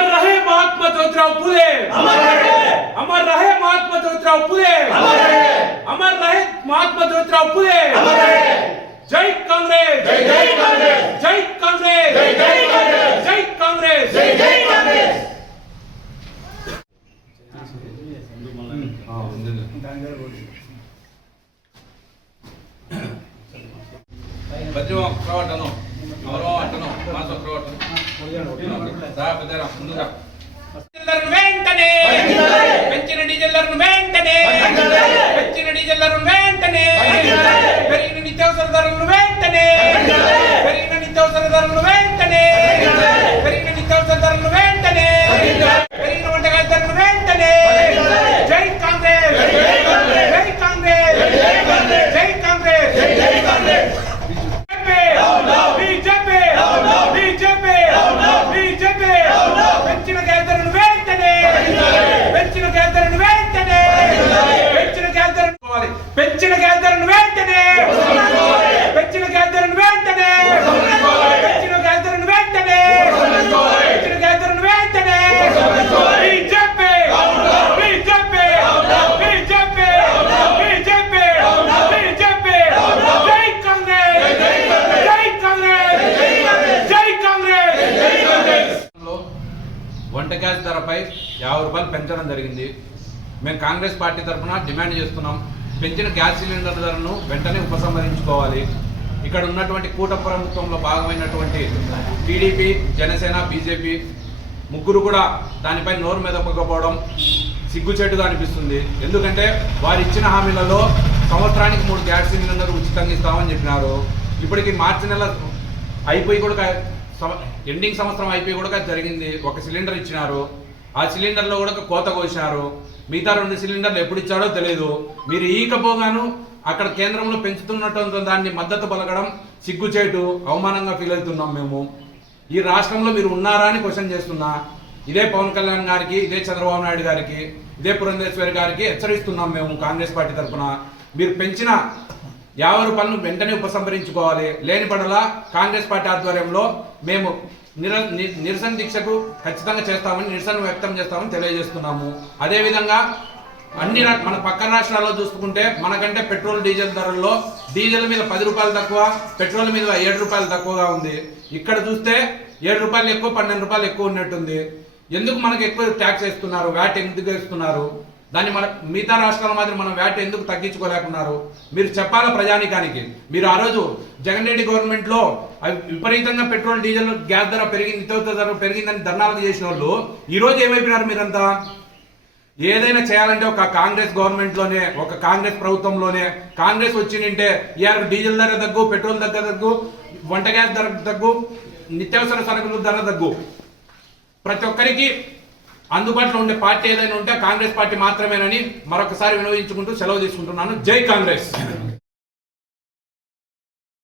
अमर रहे महात्मा ज्योतिराव फुले, अमर रहे महात्मा ज्योतिराव फुले, अमर रहे महात्मा ज्योतिराव फुले। जय कांग्रेस, जय कांग्रेस, जय कांग्रेस, जय कांग्रेस, जय कांग्रेस, जय कांग्रेस। बच्चों प्रवर्तनो అవరో అట్టనో మాతో ప్రవర్తన దా పెద్దరా ముందుగా డీజిల్ వెంటనే పెంచిన డీజిల్ వెంటనే పెంచిన డీజిల్ వెంటనే పెరిగిన నిత్యావసర ధరలను వెంటనే పెరిగిన నిత్యావసర ధరలను వెంటనే పెరిగిన నిత్యావసర ధరలను వెంటనే పెరిగిన వంటకాల ధరలను వెంటనే జై కాంగ్రెస్, జై కాంగ్రెస్, జై కాంగ్రెస్, జై కాంగ్రెస్, జై కాంగ్రెస్। పెంచిన గ్యాస్ ధరను వెంటనే పెంచిన గ్యాస్ ధరను వెంటనే పెంచిన గ్యాస్ ధరను వెంటనే పెంచిన గ్యాస్ ధరను వెంటనే BJP BJP BJP BJP BJP జై కాంగ్రెస్, జై కాంగ్రెస్, జై కాంగ్రెస్, జై కాంగ్రెస్। వంట గ్యాస్ ధరపై 50 రూపాయలు పెంచడం జరిగింది। మేము కాంగ్రెస్ పార్టీ తరఫున డిమాండ్ చేస్తున్నాం, పెంచిన గ్యాస్ సిలిండర్ ధరను వెంటనే ఉపసంహరించుకోవాలి। ఇక్కడ ఉన్నటువంటి కూటమి ప్రభుత్వంలో భాగమైనటువంటి టీడీపీ, జనసేన, బీజేపీ ముగ్గురు కూడా దానిపై నోరు మెదపకపోవడం సిగ్గుచేటుగా అనిపిస్తుంది। ఎందుకంటే వారు ఇచ్చిన హామీలలో సంవత్సరానికి 3 గ్యాస్ సిలిండర్లు ఉచితంగా ఇస్తామని చెప్పినారు। ఇప్పటికి మార్చి నెల అయిపోయి కూడా ఎండింగ్ సంవత్సరం అయిపోయి కూడా జరిగింది, 1 సిలిండర్ ఇచ్చినారు। ఆ సిలిండర్లో కూడా కోత కోసినారు, మిగతా 2 సిలిండర్లు ఎప్పుడు ఇచ్చాడో తెలియదు। మీరు ఈకపోగాను అక్కడ కేంద్రంలో పెంచుతున్నటువంటి దాన్ని మద్దతు పలకడం సిగ్గుచేటు, అవమానంగా ఫీల్ అవుతున్నాం మేము। ఈ రాష్ట్రంలో మీరు ఉన్నారా అని క్వశ్చన్ చేస్తున్నా। ఇదే పవన్ కళ్యాణ్ గారికి, ఇదే చంద్రబాబు నాయుడు గారికి, ఇదే పురంధేశ్వరి గారికి హెచ్చరిస్తున్నాం మేము కాంగ్రెస్ పార్టీ తరఫున। మీరు పెంచిన 50 రూపాయలను వెంటనే ఉపసంహరించుకోవాలి, లేని పడల కాంగ్రెస్ పార్టీ ఆధ్వర్యంలో మేము నిరసన దీక్షకు ఖచ్చితంగా చేస్తామని, నిరసన వ్యక్తం చేస్తామని తెలియజేస్తున్నాము। అదేవిధంగా మన పక్క రాష్ట్రాల్లో చూసుకుంటే మనకంటే పెట్రోల్ డీజిల్ ధరల్లో డీజిల్ మీద 10 రూపాయలు తక్కువ, పెట్రోల్ మీద 7 రూపాయలు తక్కువగా ఉంది। ఇక్కడ చూస్తే 7 రూపాయలు ఎక్కువ, 12 రూపాయలు ఎక్కువ ఉన్నట్టుంది। ఎందుకు మనకు ఎక్కువ ట్యాక్స్ వేస్తున్నారు, వ్యాట్ ఎందుకు వేస్తున్నారు? దాన్ని మన మిగతా రాష్ట్రాల మాదిరి మనం వ్యాట్ ఎందుకు తగ్గించుకోలేకున్నారు? మీరు చెప్పాలా ప్రజానికానికి। మీరు ఆ రోజు జగన్ రెడ్డి గవర్నమెంట్లో విపరీతంగా పెట్రోల్, డీజిల్, గ్యాస్ ధర పెరిగింది, నిత్యావసర ధర పెరిగిందని ధర్నాలు చేసిన వాళ్ళు ఈరోజు ఏమైపోయినారు? మీరంతా ఏదైనా చేయాలంటే ఒక కాంగ్రెస్ గవర్నమెంట్లోనే, ఒక కాంగ్రెస్ ప్రభుత్వంలోనే కాంగ్రెస్ వచ్చిందంటే ఇవాళ డీజిల్ ధర తగ్గు, పెట్రోల్ ధర తగ్గు, వంట గ్యాస్ ధర తగ్గు, నిత్యావసర సరుకుల ధర తగ్గు, ప్రతి ఒక్కరికి అందుబాటులో ఉండే పార్టీ ఏదైనా ఉంటే కాంగ్రెస్ పార్టీ మాత్రమేనని మరొకసారి వినోదించుకుంటూ సెలవు తీసుకుంటున్నాను। జై కాంగ్రెస్।